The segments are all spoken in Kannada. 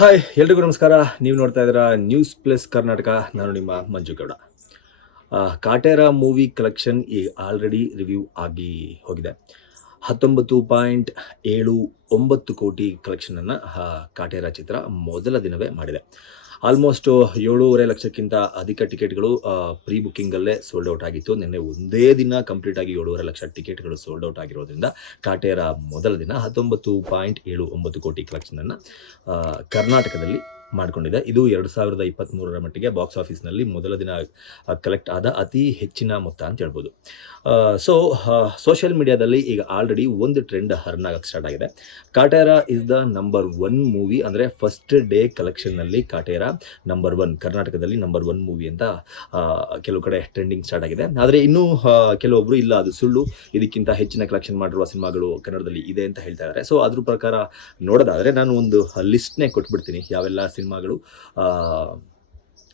ಹಾಯ್ ಎಲ್ರಿಗೂ ನಮಸ್ಕಾರ. ನೀವು ನೋಡ್ತಾ ಇದ್ದೀರಾ ನ್ಯೂಸ್ ಪ್ಲಸ್ ಕರ್ನಾಟಕ. ನಾನು ನಿಮ್ಮ ಮಂಜುಗೌಡ. ಕಾಟೇರ ಮೂವಿ ಕಲೆಕ್ಷನ್ ಈಗ ಆಲ್ರೆಡಿ ರಿವ್ಯೂ ಆಗಿ ಹೋಗಿದೆ. 19.79 ಕೋಟಿ ಕಲೆಕ್ಷನನ್ನು ಕಾಟೇರ ಚಿತ್ರ ಮೊದಲ ದಿನವೇ ಮಾಡಿದೆ. ಆಲ್ಮೋಸ್ಟ್ 7.5 ಲಕ್ಷಕ್ಕಿಂತ ಅಧಿಕ ಟಿಕೆಟ್ಗಳು ಪ್ರೀ ಬುಕ್ಕಿಂಗಲ್ಲೇ ಸೋಲ್ಡ್ ಔಟ್ ಆಗಿತ್ತು. ನಿನ್ನೆ ಒಂದೇ ದಿನ ಕಂಪ್ಲೀಟ್ ಆಗಿ 7.5 ಲಕ್ಷ ಟಿಕೆಟ್ಗಳು ಸೋಲ್ಡ್ ಔಟ್ ಆಗಿರೋದ್ರಿಂದ ಕಾಟೇರ ಮೊದಲ ದಿನ 19.79 ಕೋಟಿ ಕಲೆಕ್ಷನನ್ನು ಕರ್ನಾಟಕದಲ್ಲಿ ಮಾಡಿಕೊಂಡಿದೆ. ಇದು 2023ರ ಮಟ್ಟಿಗೆ ಬಾಕ್ಸ್ ಆಫೀಸ್ನಲ್ಲಿ ಮೊದಲ ದಿನ ಕಲೆಕ್ಟ್ ಆದ ಅತಿ ಹೆಚ್ಚಿನ ಮೊತ್ತ ಅಂತ ಹೇಳ್ಬೋದು. ಸೋಷಿಯಲ್ ಮೀಡಿಯಾದಲ್ಲಿ ಈಗ ಆಲ್ರೆಡಿ ಒಂದು ಟ್ರೆಂಡ್ ರನ್ ಆಗಕ್ಕೆ ಸ್ಟಾರ್ಟ್ ಆಗಿದೆ. Kaatera is the number 1 movie, ಅಂದರೆ ಫಸ್ಟ್ ಡೇ ಕಲೆಕ್ಷನ್ನಲ್ಲಿ ಕಾಟೇರ ನಂಬರ್ 1, ಕರ್ನಾಟಕದಲ್ಲಿ ನಂಬರ್ 1 ಮೂವಿ ಅಂತ ಕೆಲವು ಕಡೆ ಟ್ರೆಂಡಿಂಗ್ ಸ್ಟಾರ್ಟ್ ಆಗಿದೆ. ಆದರೆ ಇನ್ನೂ ಕೆಲವೊಬ್ಬರು ಇಲ್ಲ, ಅದು ಸುಳ್ಳು, ಇದಕ್ಕಿಂತ ಹೆಚ್ಚಿನ ಕಲೆಕ್ಷನ್ ಮಾಡಿರುವ ಸಿನಿಮಾಗಳು ಕನ್ನಡದಲ್ಲಿ ಇದೆ ಅಂತ ಹೇಳ್ತಾ ಇದ್ದಾರೆ. ಸೊ ಅದ್ರ ಪ್ರಕಾರ ನೋಡೋದಾದರೆ ನಾನು ಒಂದು ಲಿಸ್ಟ್ನೇ ಕೊಟ್ಬಿಡ್ತೀನಿ, ಯಾವೆಲ್ಲ ಸಿನಿಮಾಗಳು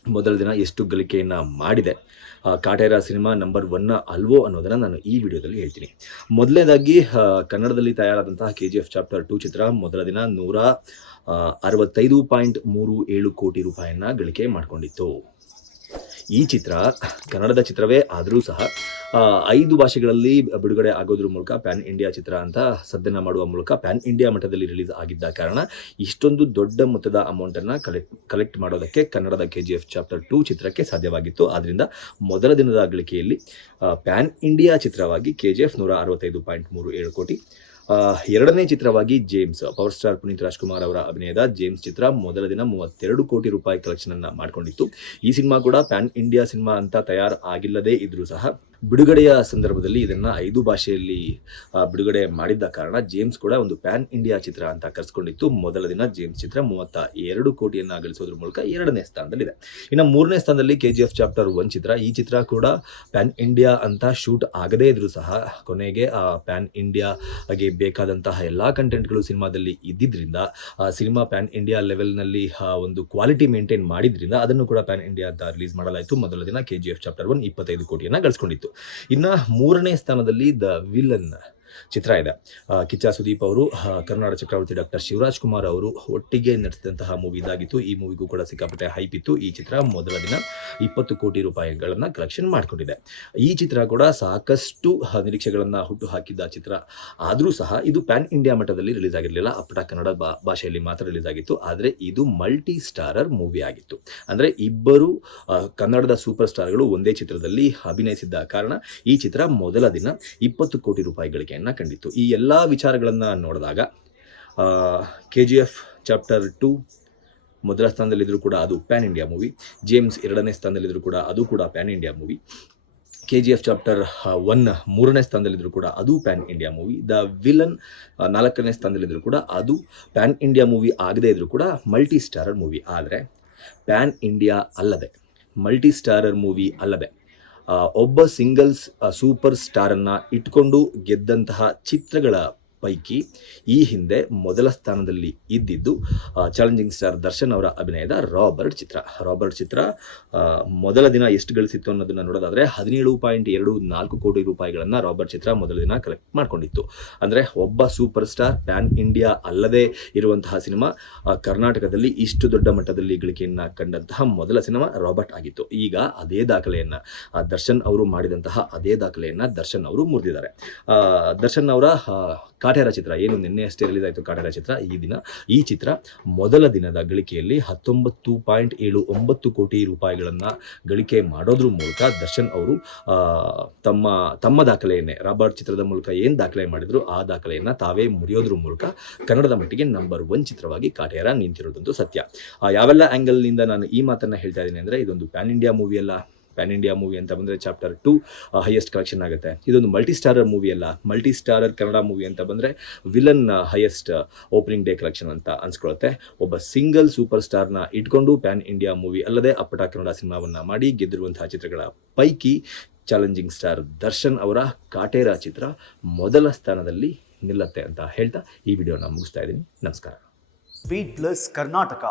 ಮೊದಲ ದಿನ ಎಷ್ಟು ಗಳಿಕೆಯನ್ನು ಮಾಡಿದೆ, ಕಾಟೇರ ಸಿನಿಮಾ ನಂಬರ್ 1 ಅಲ್ವೋ ಅನ್ನೋದನ್ನು ನಾನು ಈ ವಿಡಿಯೋದಲ್ಲಿ ಹೇಳ್ತೀನಿ. ಮೊದಲನೇದಾಗಿ ಕನ್ನಡದಲ್ಲಿ ತಯಾರಾದಂತಹ KGF ಚಾಪ್ಟರ್ 2 ಚಿತ್ರ ಮೊದಲ ದಿನ 165.37 ಕೋಟಿ ರೂಪಾಯಿಯನ್ನು ಗಳಿಕೆ ಮಾಡಿಕೊಂಡಿತ್ತು. ಈ ಚಿತ್ರ ಕನ್ನಡದ ಚಿತ್ರವೇ ಆದರೂ ಸಹ 5 ಭಾಷೆಗಳಲ್ಲಿ ಬಿಡುಗಡೆ ಆಗೋದ್ರ ಮೂಲಕ ಪ್ಯಾನ್ ಇಂಡಿಯಾ ಚಿತ್ರ ಅಂತ ಸದ್ದನ್ನು ಮಾಡುವ ಮೂಲಕ ಪ್ಯಾನ್ ಇಂಡಿಯಾ ಮಟ್ಟದಲ್ಲಿ ರಿಲೀಸ್ ಆಗಿದ್ದ ಕಾರಣ ಇಷ್ಟೊಂದು ದೊಡ್ಡ ಮೊತ್ತದ ಅಮೌಂಟನ್ನು ಕಲೆಕ್ಟ್ ಮಾಡೋದಕ್ಕೆ ಕನ್ನಡದ KGF ಚಾಪ್ಟರ್ 2 ಚಿತ್ರಕ್ಕೆ ಸಾಧ್ಯವಾಗಿತ್ತು. ಆದ್ದರಿಂದ ಮೊದಲ ದಿನದ ಗಳಿಕೆಯಲ್ಲಿ ಪ್ಯಾನ್ ಇಂಡಿಯಾ ಚಿತ್ರವಾಗಿ KGF 165.37 ಕೋಟಿ, ಎರಡನೇ ಚಿತ್ರವಾಗಿ James, power star Puneeth Rajkumar ಅವರ ಅಭಿನಯದ ಜೇಮ್ಸ್ ಚಿತ್ರ ಮೊದಲ ದಿನ 32 ಕೋಟಿ ರೂಪಾಯಿ ಕಲೆಕ್ಷನನ್ನು ಮಾಡಿಕೊಂಡಿತ್ತು. ಈ ಸಿನಿಮಾ ಕೂಡ ಪ್ಯಾನ್ ಇಂಡಿಯಾ ಸಿನಿಮಾ ಅಂತ ತಯಾರು ಆಗಿಲ್ಲದೇ ಇದ್ರೂ ಸಹ ಬಿಡುಗಡೆಯ ಸಂದರ್ಭದಲ್ಲಿ ಇದನ್ನು 5 ಭಾಷೆಯಲ್ಲಿ ಬಿಡುಗಡೆ ಮಾಡಿದ್ದ ಕಾರಣ ಜೇಮ್ಸ್ ಕೂಡ ಒಂದು ಪ್ಯಾನ್ ಇಂಡಿಯಾ ಚಿತ್ರ ಅಂತ ಕರೆಸ್ಕೊಂಡಿತ್ತು. ಮೊದಲ ದಿನ ಜೇಮ್ಸ್ ಚಿತ್ರ 32 ಕೋಟಿಯನ್ನು ಗಳಿಸೋದ್ರ ಮೂಲಕ 2ನೇ ಸ್ಥಾನದಲ್ಲಿದೆ. ಇನ್ನು 3ನೇ ಸ್ಥಾನದಲ್ಲಿ KGF ಚಾಪ್ಟರ್ 1 ಚಿತ್ರ. ಈ ಚಿತ್ರ ಕೂಡ ಪ್ಯಾನ್ ಇಂಡಿಯಾ ಅಂತ ಶೂಟ್ ಆಗದೇ ಇದ್ರೂ ಸಹ ಕೊನೆಗೆ ಪ್ಯಾನ್ ಇಂಡಿಯಾಗೆ ಬೇಕಾದಂತಹ ಎಲ್ಲ ಕಂಟೆಂಟ್ಗಳು ಸಿನಿಮಾದಲ್ಲಿ ಇದ್ದಿದ್ದರಿಂದ ಸಿನಿಮಾ ಪ್ಯಾನ್ ಇಂಡಿಯಾ ಲೆವೆಲ್ನಲ್ಲಿ ಒಂದು ಕ್ವಾಲಿಟಿ ಮೇಂಟೈನ್ ಮಾಡಿದ್ರಿಂದ ಅದನ್ನು ಕೂಡ ಪ್ಯಾನ್ ಇಂಡಿಯಾ ಅಂತ ರಿಲೀಸ್ ಮಾಡಲಾಯಿತು. ಮೊದಲ ದಿನ KGF ಚಾಪ್ಟರ್ 1 25 ಕೋಟಿಯನ್ನು ಗಳಿಸ್ಕೊಂಡಿತ್ತು. ಇನ್ನು 3ನೇ ಸ್ಥಾನದಲ್ಲಿ ದ ವಿಲನ್ ಚಿತ್ರ ಇದೆ. ಕಿಚ್ಚ ಸುದೀಪ್ ಅವರು, ಕರ್ನಾಟಕ ಚಕ್ರವರ್ತಿ ಡಾಕ್ಟರ್ ಶಿವರಾಜ್ ಕುಮಾರ್ ಅವರು ಒಟ್ಟಿಗೆ ನಡೆಸಿದಂತಹ ಮೂವಿ ಇದಾಗಿತ್ತು. ಈ ಮೂವಿಗೂ ಕೂಡ ಸಿಕ್ಕಾಪಟ್ಟೆ ಹೈಪ್ ಇತ್ತು. ಈ ಚಿತ್ರ ಮೊದಲ ದಿನ 20 ಕೋಟಿ ರೂಪಾಯಿಗಳನ್ನು ಕಲೆಕ್ಷನ್ ಮಾಡಿಕೊಂಡಿದೆ. ಈ ಚಿತ್ರ ಕೂಡ ಸಾಕಷ್ಟು ನಿರೀಕ್ಷೆಗಳನ್ನು ಹುಟ್ಟು ಹಾಕಿದ್ದ ಚಿತ್ರ ಆದರೂ ಸಹ ಇದು ಪ್ಯಾನ್ ಇಂಡಿಯಾ ಮಟ್ಟದಲ್ಲಿ ರಿಲೀಸ್ ಆಗಿರಲಿಲ್ಲ, ಅಪ್ಪಟ ಕನ್ನಡ ಭಾಷೆಯಲ್ಲಿ ಮಾತ್ರ ರಿಲೀಸ್ ಆಗಿತ್ತು. ಆದರೆ ಇದು ಮಲ್ಟಿ ಸ್ಟಾರರ್ ಮೂವಿ ಆಗಿತ್ತು. ಅಂದರೆ ಇಬ್ಬರು ಕನ್ನಡದ ಸೂಪರ್ ಸ್ಟಾರ್ಗಳು ಒಂದೇ ಚಿತ್ರದಲ್ಲಿ ಅಭಿನಯಿಸಿದ್ದ ಕಾರಣ ಈ ಚಿತ್ರ ಮೊದಲ ದಿನ 20 ಕೋಟಿ ರೂಪಾಯಿ ಗಳಿಕೆಯನ್ನು ಕಂಡಿತ್ತು. ಈ ಎಲ್ಲ ವಿಚಾರಗಳನ್ನು ನೋಡಿದಾಗ KGF ಚಾಪ್ಟರ್ 2 ಮೊದಲ ಸ್ಥಾನದಲ್ಲಿದ್ದರೂ ಕೂಡ ಅದು ಪ್ಯಾನ್ ಇಂಡಿಯಾ ಮೂವಿ, ಜೇಮ್ಸ್ 2ನೇ ಸ್ಥಾನದಲ್ಲಿದ್ದರೂ ಕೂಡ ಅದು ಕೂಡ PAN India movie, KGF chapter 1 3ನೇ ಸ್ಥಾನದಲ್ಲಿದ್ದರೂ ಕೂಡ ಅದು PAN India movie, the villain 4ನೇ ಸ್ಥಾನದಲ್ಲಿದ್ದರೂ ಕೂಡ ಅದು ಪ್ಯಾನ್ ಇಂಡಿಯಾ ಮೂವಿ ಆಗದೇ ಇದ್ದರೂ ಕೂಡ ಮಲ್ಟಿ ಸ್ಟಾರರ್ ಮೂವಿ. ಆದರೆ ಪ್ಯಾನ್ ಇಂಡಿಯಾ ಅಲ್ಲದೆ, ಮಲ್ಟಿ ಸ್ಟಾರರ್ ಮೂವಿ ಅಲ್ಲದೆ ಒಬ್ಬ ಸಿಂಗಲ್ಸ್ ಸೂಪರ್ ಸ್ಟಾರನ್ನು ಇಟ್ಕೊಂಡು ಗೆದ್ದಂತಹ ಚಿತ್ರಗಳ ಪೈಕಿ ಈ ಹಿಂದೆ ಮೊದಲ ಸ್ಥಾನದಲ್ಲಿ ಇದ್ದಿದ್ದು ಚಾಲೆಂಜಿಂಗ್ ಸ್ಟಾರ್ ದರ್ಶನ್ ಅವರ ಅಭಿನಯದ ರಾಬರ್ಟ್ ಚಿತ್ರ ಮೊದಲ ದಿನ ಎಷ್ಟು ಗಳಿಸಿತ್ತು ಅನ್ನೋದನ್ನು ನೋಡೋದಾದರೆ 17.24 ಕೋಟಿ ರೂಪಾಯಿಗಳನ್ನು ರಾಬರ್ಟ್ ಚಿತ್ರ ಮೊದಲ ದಿನ ಕಲೆಕ್ಟ್ ಮಾಡಿಕೊಂಡಿತ್ತು. ಅಂದರೆ ಒಬ್ಬ ಸೂಪರ್ ಸ್ಟಾರ್ ಪ್ಯಾನ್ ಇಂಡಿಯಾ ಅಲ್ಲದೆ ಇರುವಂತಹ ಸಿನಿಮಾ ಕರ್ನಾಟಕದಲ್ಲಿ ಇಷ್ಟು ದೊಡ್ಡ ಮಟ್ಟದಲ್ಲಿ ಗಳಿಕೆಯನ್ನು ಕಂಡಂತಹ ಮೊದಲ ಸಿನಿಮಾ ರಾಬರ್ಟ್ ಆಗಿತ್ತು. ಈಗ ಅದೇ ದಾಖಲೆಯನ್ನು ದರ್ಶನ್ ಅವರು ಮಾಡಿದಂತಹ ಅದೇ ದಾಖಲೆಯನ್ನು ದರ್ಶನ್ ಅವರು ಮುರಿದಿದ್ದಾರೆ. ದರ್ಶನ್ ಅವರ ಕಾಟೇರ ಚಿತ್ರ ಏನು ನಿನ್ನೆ ಅಷ್ಟೇ ರಿಲೀಸ್ ಆಯಿತು, ಕಾಟೇರ ಚಿತ್ರ ಈ ಚಿತ್ರ ಮೊದಲ ದಿನದ ಗಳಿಕೆಯಲ್ಲಿ 19.79 ಕೋಟಿ ರೂಪಾಯಿಗಳನ್ನು ಗಳಿಕೆ ಮಾಡೋದ್ರ ಮೂಲಕ ದರ್ಶನ್ ಅವರು ತಮ್ಮ ದಾಖಲೆಯನ್ನೇ ರಾಬರ್ಟ್ ಚಿತ್ರದ ಮೂಲಕ ಏನು ದಾಖಲೆ ಮಾಡಿದ್ರು ಆ ದಾಖಲೆಯನ್ನು ತಾವೇ ಮುರಿಯೋದ್ರ ಮೂಲಕ ಕನ್ನಡದ ಮಟ್ಟಿಗೆ ನಂಬರ್ 1 ಚಿತ್ರವಾಗಿ ಕಾಟೇರ ನಿಂತಿರೋದಂತೂ ಸತ್ಯ. ಯಾವೆಲ್ಲ ಆ್ಯಂಗಲ್ನಿಂದ ನಾನು ಈ ಮಾತನ್ನು ಹೇಳ್ತಾ ಇದ್ದೀನಿ ಅಂದರೆ, ಇದೊಂದು ಪ್ಯಾನ್ ಇಂಡಿಯಾ ಮೂವಿ ಅಲ್ಲ. ಪ್ಯಾನ್ ಇಂಡಿಯಾ ಮೂವಿ ಅಂತ ಬಂದರೆ ಚಾಪ್ಟರ್ 2 ಹೈಯೆಸ್ಟ್ ಕಲೆಕ್ಷನ್ ಆಗುತ್ತೆ. ಇದೊಂದು ಮಲ್ಟಿ ಸ್ಟಾರರ್ ಮೂವಿ ಅಲ್ಲ. ಮಲ್ಟಿ ಸ್ಟಾರರ್ ಕನ್ನಡ ಮೂವಿ ಅಂತ ಬಂದರೆ villain highest opening day collection ಅಂತ ಅನ್ಸ್ಕೊಳುತ್ತೆ. ಒಬ್ಬ ಸಿಂಗಲ್ ಸೂಪರ್ ಸ್ಟಾರ್ನ ಇಟ್ಕೊಂಡು ಪ್ಯಾನ್ ಇಂಡಿಯಾ ಮೂವಿ ಅಲ್ಲದೆ ಅಪ್ಪಟ ಕನ್ನಡ ಸಿನಿಮಾವನ್ನು ಮಾಡಿ ಗೆದ್ದಿರುವಂತಹ ಚಿತ್ರಗಳ ಪೈಕಿ ಚಾಲೆಂಜಿಂಗ್ ಸ್ಟಾರ್ ದರ್ಶನ್ ಅವರ ಕಾಟೇರ ಚಿತ್ರ ಮೊದಲ ಸ್ಥಾನದಲ್ಲಿ ನಿಲ್ಲತ್ತೆ ಅಂತ ಹೇಳ್ತಾ ಈ ವಿಡಿಯೋನ ಮುಗಿಸ್ತಾ ಇದ್ದೀನಿ. ನಮಸ್ಕಾರ. Speed plus Karnataka.